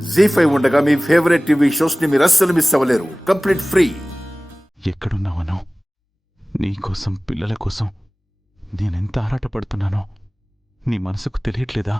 జీ5 ఉండగా మీ favourite TV shows ని మీరు అస్సలు మిస్ అవ్వలేరు. Complete free. ఎక్కడున్నావనో, నీ కోసం, పిల్లల కోసం నేనెంత ఆరాటపడుతున్నానో నీ మనసుకు తెలియట్లేదా?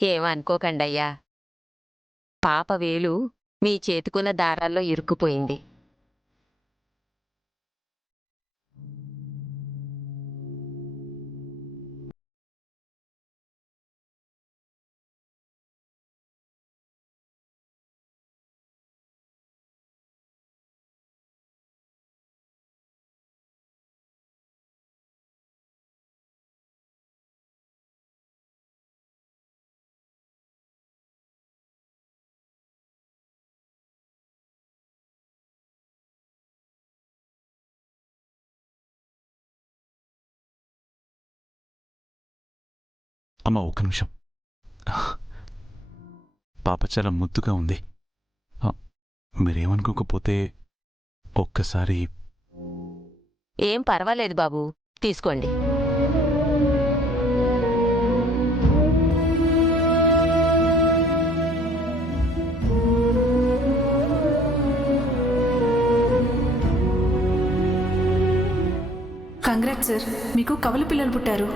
ఏమనుకోకండయ్యా, పాప వేలు మీ చేతికున్న దారాల్లో ఇరుక్కుపోయింది. అమ్మ, ఒక్క నిమిషం. పాప చాలా ముద్దుగా ఉంది. మీరేమనుకోకపోతే ఒక్కసారి. ఏం పర్వాలేదు బాబు, తీసుకోండి. కంగ్రాట్స్ సార్, మీకు కవల పిల్లలు పుట్టారు.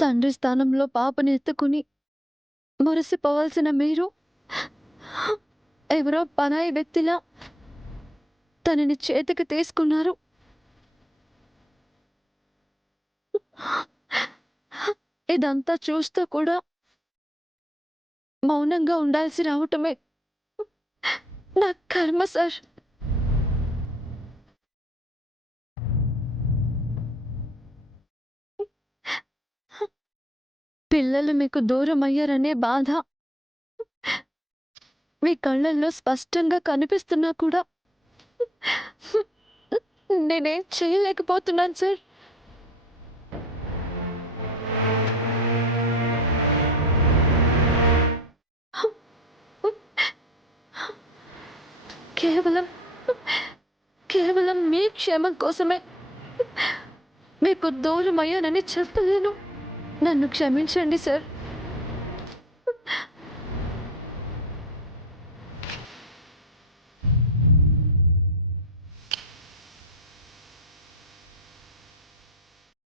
తండ్రి స్థానంలో పాపని ఎత్తుకుని మురిసిపోవాల్సిన మీరు ఎవరో పరాయి వ్యక్తిలా తనని చేతికి తీసుకున్నారు. ఇదంతా చూస్తూ కూడా మౌనంగా ఉండాల్సి రావటమే నా కర్మ సార్. పిల్లలు మీకు దూరం అయ్యారనే బాధ మీ కళ్ళల్లో స్పష్టంగా కనిపిస్తున్నా కూడా నేనేం చేయలేకపోతున్నాను సార్. కేవలం కేవలం మీ క్షేమం కోసమే మీకు దూరం అయ్యానని చెప్పలేను. నన్ను క్షమించండి సార్.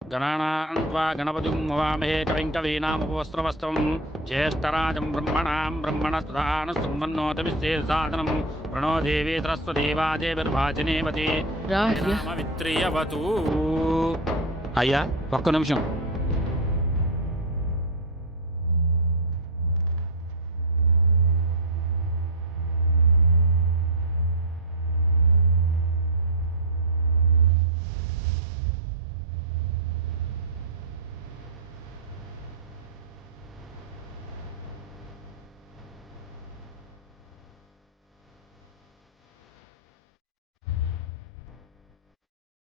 గణానాన్వా గణపతిం హవామహే కవిం కవీనాముపవస్త్రవస్త్రం జ్యేష్ఠరాజం బ్రహ్మణస్పదాన సుమన్నోతమిస్తే సాధనం ప్రణో దేవీ సరస్వదేవాదేవిర్వాచినేవతి విత్రియవతూ. అయ్యా, ఒక్క నిమిషం.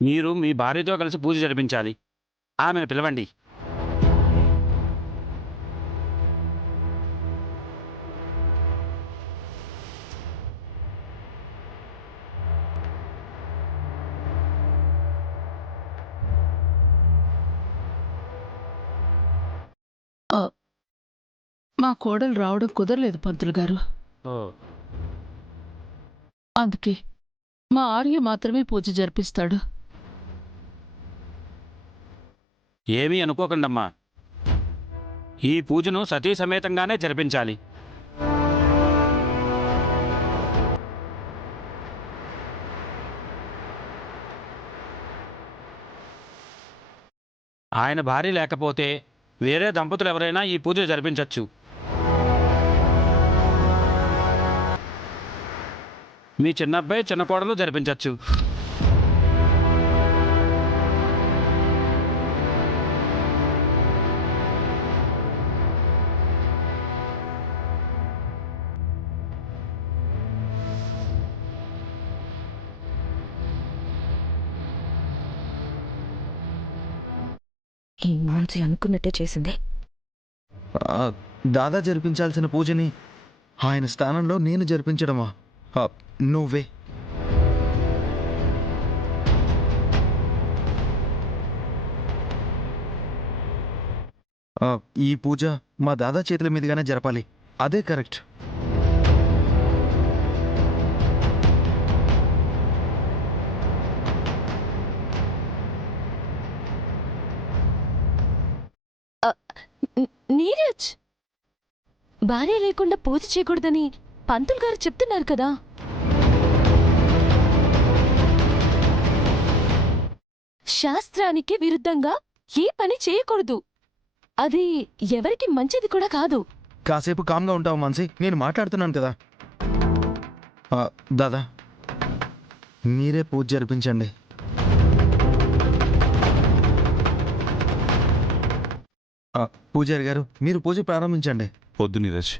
మీరు మీ భార్యతో కలిసి పూజ జరిపించాలి. ఆమెను పిలవండి. మా కోడలు రావడం కుదరలేదు పంతులు గారు. ఓ అందుకే మా ఆర్య మాత్రమే పూజ జరిపిస్తాడు. ఏమీ అనుకోకండమ్మా. ఈ పూజను సతీ సమేతంగానే జరిపించాలి. ఆయన భార్య లేకపోతే వేరే దంపతులు ఎవరైనా ఈ పూజ జరిపించవచ్చు. మీ చిన్నబ్బాయి చిన్న కోడలు జరిపించవచ్చు. ఈ మాన్సి అనుకున్నట్టే చేసింది. దాదా జరిపించాల్సిన పూజని ఆయన స్థానంలో నేను జరిపించడమా? నువ్వే. ఈ పూజ మా దాదా చేతుల మీదుగానే జరపాలి. అదే కరెక్ట్. నీరజ్, భార్య లేకుండా పూజ చేయకూడదని పంతులు గారు చెప్తున్నారు కదా. శాస్త్రానికి విరుద్ధంగా ఏ పని చేయకూడదు. అది ఎవరికి మంచిది కూడా కాదు. కాసేపు కామ్గా ఉంటావు మాన్సి, నేను మాట్లాడుతున్నాను కదా. దాదా, మీరే పూజ జరిపించండి. పూజారి గారు, మీరు పూజ ప్రారంభించండి. వద్దు నీరజ్.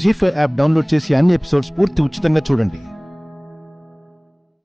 జీ5 యాప్ డౌన్లోడ్ చేసి అన్ని ఎపిసోడ్స్ పూర్తి ఉచితంగా చూడండి.